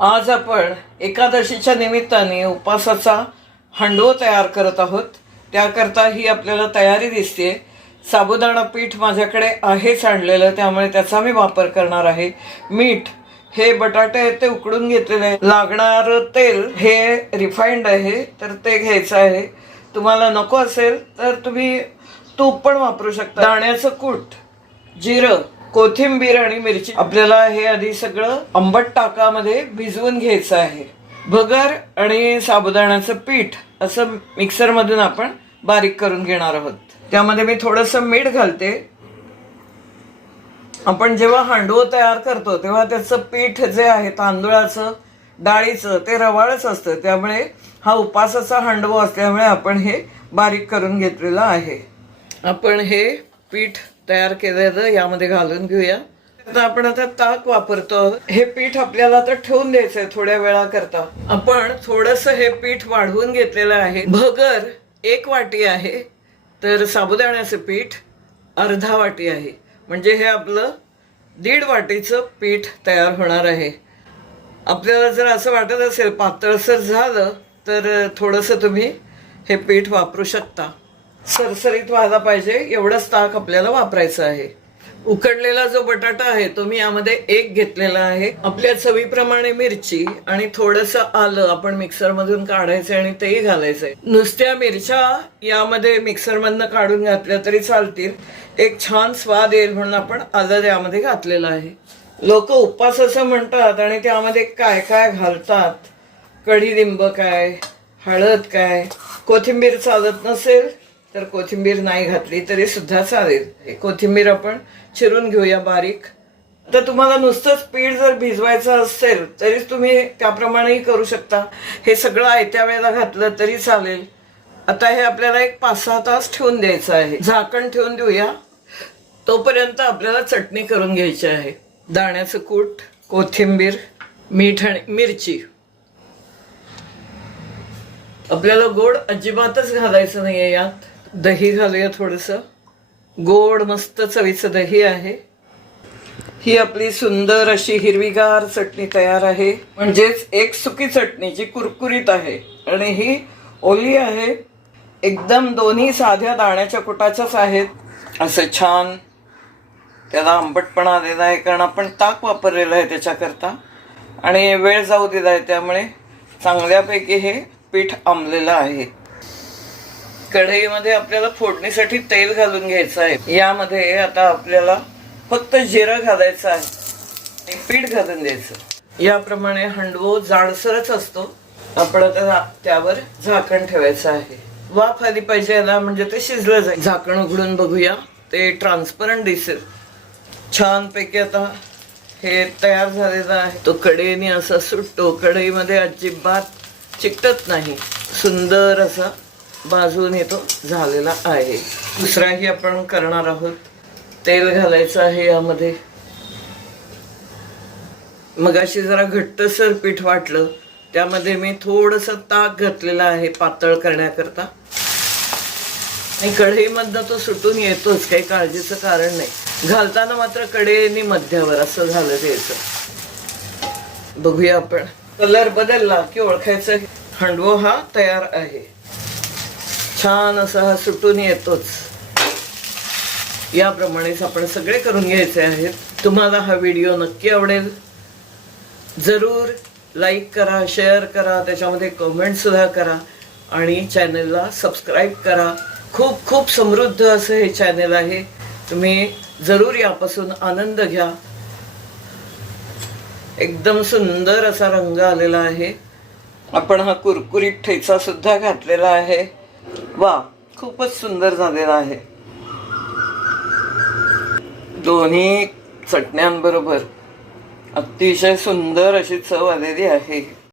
आज आपण एकादशीच्या निमित्ताने उपासाचा हंडो तयार करत आहोत. त्याकरता ही आपल्याला तयारी दिसते. साबुदाणा पीठ माझ्याकडे आहेच आणलेलं त्यामुळे त्याचा मी वापर करणार आहे. मीठ हे बटाटे आहेत ते उकडून घेतलेले. आहे लागणारं तेल हे रिफाईंड आहे तर ते घ्यायचं आहे. तुम्हाला नको असेल तर तुम्ही तूप पण वापरू शकता. दाण्याचं कूट जिरं कोथिंबीर आणि मिरची. आपल्याला हे आधी सगळं आंबट टाकामध्ये भिजवून घ्यायचं आहे. भगर आणि साबुदाण्याचं पीठ असं मिक्सरमधून आपण बारीक करून घेणार आहोत. त्यामध्ये मी थोडंसं मीठ घालते. आपण जेव्हा हांडवं तयार करतो तेव्हा त्याचं पीठ जे आहे तांदुळाचं डाळीचं ते रवाळच असतं. त्यामुळे हा उपासाचा हांडवं असल्यामुळे आपण हे बारीक करून घेतलेलं आहे. आपण हे पीठ तयार केलेलं यामध्ये घालून घेऊया. आता आपण आता ताक वापरतो. हे पीठ आपल्याला आता ठेवून द्यायचंय थोड्या वेळा करता आपण थोडस हे पीठ वाढवून घेतलेलं आहे. भगर एक वाटी आहे तर साबुदाण्याचं पीठ अर्धा वाटी आहे. म्हणजे हे आपलं दीड वाटीचं पीठ तयार होणार आहे. आपल्याला जर असं वाटत असेल पातळसर झालं तर थोडंसं तुम्ही हे पीठ वापरू शकता. सरसरीत व्हायला पाहिजे एवढंच ताक आपल्याला वापरायचं आहे. उकडलेला जो बटाटा आहे तो मी यामध्ये एक घेतलेला आहे. आपल्या चवीप्रमाणे मिरची आणि थोडंसं आलं आपण मिक्सरमधून काढायचं आणि तेही घालायचंय. नुसत्या मिरच्या यामध्ये मिक्सरमधनं काढून घातल्या तरी चालतील. एक छान स्वाद येईल म्हणून आपण आलं यामध्ये घातलेलं आहे. लोक उपवास असं म्हणतात आणि त्यामध्ये काय काय घालतात? कढीलिंब काय? हळद काय? कोथिंबीर चालत नसेल? तर कोथिंबीर नाही घातली तरी सुद्धा चालेल. कोथिंबीर आपण चिरून घेऊया बारीक. तर तुम्हाला नुसतंच पीठ जर भिजवायचं असेल तरीच तुम्ही त्याप्रमाणेही करू शकता. हे सगळं आयत्या वेळेला घातलं तरी चालेल. आता हे आपल्याला एक पाच सहा तास ठेवून द्यायचं आहे. झाकण ठेवून देऊया. तोपर्यंत आपल्याला चटणी करून घ्यायची आहे. दाण्याचं कूट कोथिंबीर मीठ आणि मिरची. आपल्याला गोड अजिबातच घालायचं नाहीये यात. दही घालूया थोडंसं. गोड मस्त चवीचं दही आहे. ही आपली सुंदर अशी हिरवीगार चटणी तयार आहे. म्हणजेच एक सुकी चटणी जी कुरकुरीत आहे. आणि ही ओली आहे. एकदम दोन्ही साध्या दाण्याच्या कुटाच्याच आहेत. असं छान. त्याला आंबटपणा आलेला आहे कारण आपण ताक वापरलेलं आहे त्याच्याकरता. आणि वेळ जाऊ दिला आहे त्यामुळे चांगल्यापैकी हे पीठ आंबलेलं आहे. कढईमध्ये आपल्याला फोडणीसाठी तेल घालून घ्यायचं आहे. यामध्ये आता आपल्याला फक्त जिरं घालायचं आहे आणि पीठ घालून द्यायचं. याप्रमाणे हंडवो जाडसरच असतो. आपण आता त्यावर झाकण ठेवायचं आहे. वाफ आली पाहिजे याला म्हणजे ते शिजलं जाईल. झाकण उघडून बघूया. ते ट्रान्सपरंट दिसेल. छानपैकी आता हे तयार झालेलं आहे. तो कडेने असा सुटतो कढईमध्ये अजिबात चिकटत नाही. सुंदर असा बाजून तो झालेला आहे. दुसराही आपण करणार आहोत. तेल घालायचं आहे यामध्ये. मगाशी जरा घट्टसर पीठ वाटलं. त्यामध्ये मी थोडस ताक घातलेलं आहे पातळ करण्याकरता. आणि कढईमधनं तो सुटून येतोच काही काळजीचं कारण नाही. घालताना मात्र कडेनी मध्यावर असं झालं त्याचं. बघूया आपण. कलर बदलला की ओळखायचं हंडवो हा तयार आहे. छान असा हा सुटून येतोच. याप्रमाणेच आपण सगळे करून घ्यायचे आहेत. तुम्हाला हा व्हिडिओ नक्की आवडेल. जरूर लाईक करा शेअर करा त्याच्यामध्ये कमेंटसुद्धा करा आणि चॅनलला सबस्क्राईब करा. खूप खूप समृद्ध असं हे चॅनल आहे. तुम्ही जरूर यापासून आनंद घ्या. एकदम सुंदर असा रंग आलेला आहे. आपण हा कुरकुरीत ठेचा सुद्धा घातलेला आहे. वा खूपच सुंदर झालेला आहे. दोन्ही चटण्यांबरोबर अतिशय सुंदर अशी चव आलेली आहे.